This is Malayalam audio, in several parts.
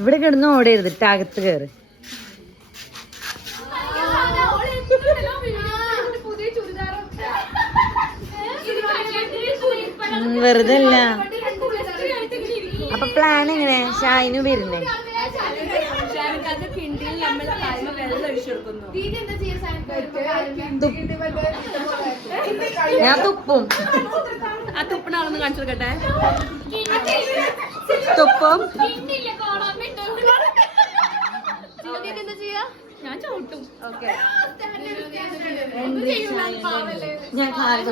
ഇവിടെ കിടന്ന് ഓടരുത്, അകത്ത് കയറി. വെറുതെ അല്ല. അപ്പൊ പ്ലാൻ എങ്ങനെ? ഷായിന് വരുന്നേ? ഞാൻ തുപ്പും. ആ തുപ്പണ ആളൊന്ന് കാണിച്ചു കൊടുക്കട്ടെ. തുപ്പും. ഞാൻ ചവിട്ടും. ഞാൻ കാല്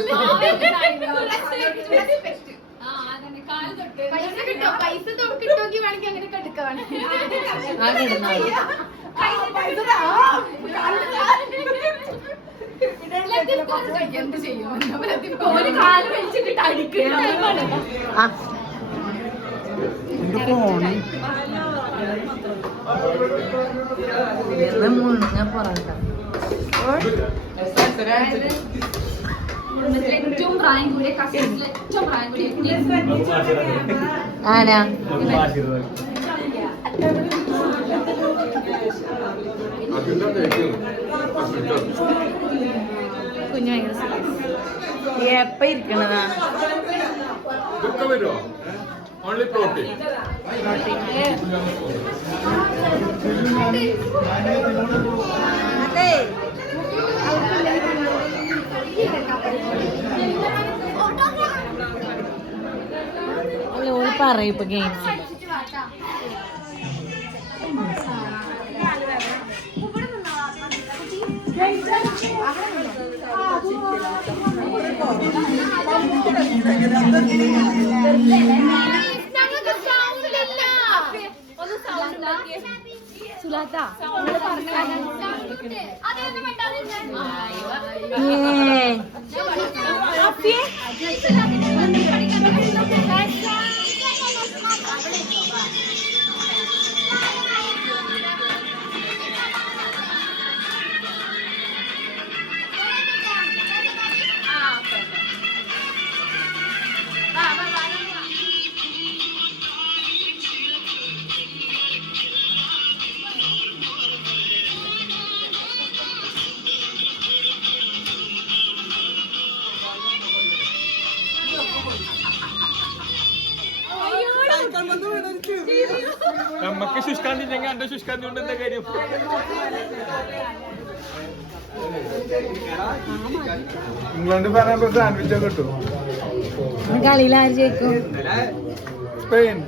ആനാ കുഞ്ഞു എപ്പ ഇരിക്കണതാ? Only protein. പറയും ഇപ്പൊ ഗെയിംസ്. നമുക്ക് ശുഷ്കാന്തില്ലെങ്കിൽ അന്റെ ശുഷ്കാന്തി കൊണ്ട് എന്താ കാര്യം? ഇംഗ്ലണ്ട് പറയുമ്പോ സാൻഡ്വിച്ച് കിട്ടും. കളിയിൽ ആര് ജയിക്കും? സ്പെയിൻ.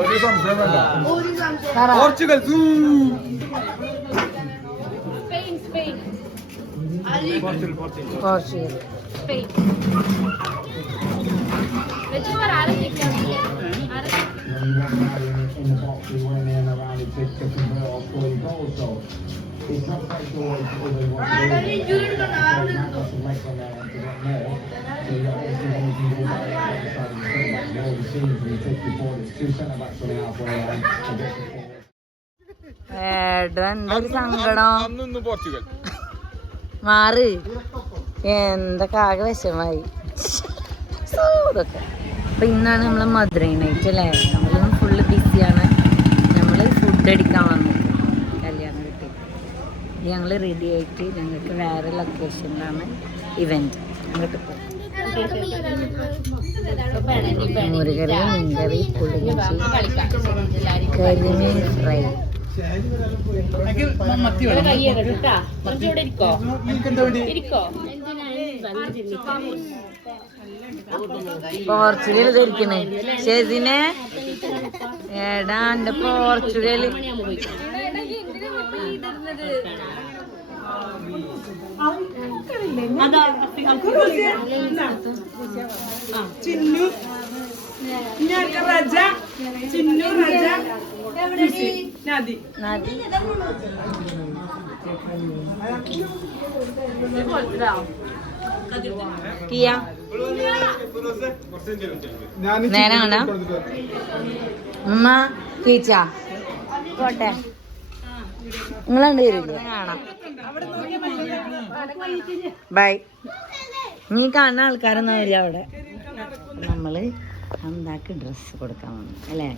ഒരു സംശയം വേണ്ട. പോർച്ചുഗൽ. പോർച്ചുഗൽ. എന്തൊരു സങ്കടം. പോർച്ചുഗൽ മാറ്. എന്തൊക്കെ ആകെ വിഷമായി. അപ്പൊ ഇന്നാണ് നമ്മളെ മധുരൈ നൈറ്റ് അല്ലേ? നമ്മളിന്ന് ഫുള്ള് ബിസിയാണ്. നമ്മള് ഫുഡ് അടിക്കാൻ വന്നു കല്യാണം കിട്ടി. ഞങ്ങൾ റെഡി ആയിട്ട് ഞങ്ങൾക്ക് വേറെ ലൊക്കേഷനിലാണ് ഇവന്റ്. അങ്ങോട്ട് പോകും. മുരുകറി, മീൻകറി, പുളിഞ്ചി, കരിമീൻ ഫ്രൈ. പോർച്ചുഗൽ ധരിക്കണേ ഷെസിനെ. ഏടാ എന്റെ പോർച്ചുഗൽ. ചിന്നു റജ, ചിന്നു റജ, നദി. നദി നേരാണ് ഉമ്മ ടീച്ച പോട്ടെ. നിങ്ങളുണ്ട് കാണാം. ബൈ. നീ കാണുന്ന ആൾക്കാരൊന്നും ഇല്ല അവിടെ. നമ്മള് എന്താക്കി ഡ്രസ്സ് കൊടുക്കാൻ വന്നു അല്ലേ?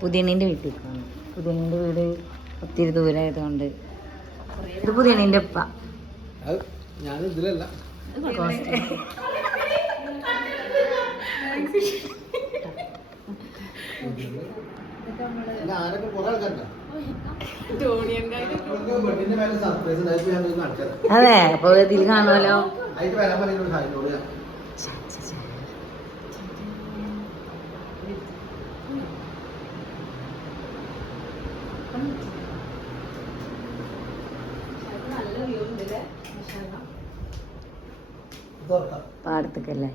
പുതിയണീൻ്റെ വീട്ടിലേക്ക് വന്നു. പുതിയണീൻ്റെ വീട് ഒത്തിരി ദൂരമായതുകൊണ്ട് ഇത് പുതിയണീൻ്റെ ഉപ്പ. അതെ, അപ്പൊ ഇതിൽ കാണുമല്ലോ. പാടത്തേക്കല്ലേ?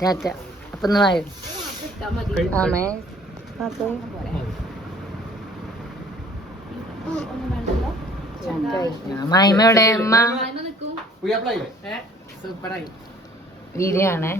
ടാറ്റ. അപ്പൊ ഒന്ന് വായോ. ആമേ മായ്മ എവിടെ? അമ്മ വീഡിയോ ആണേ.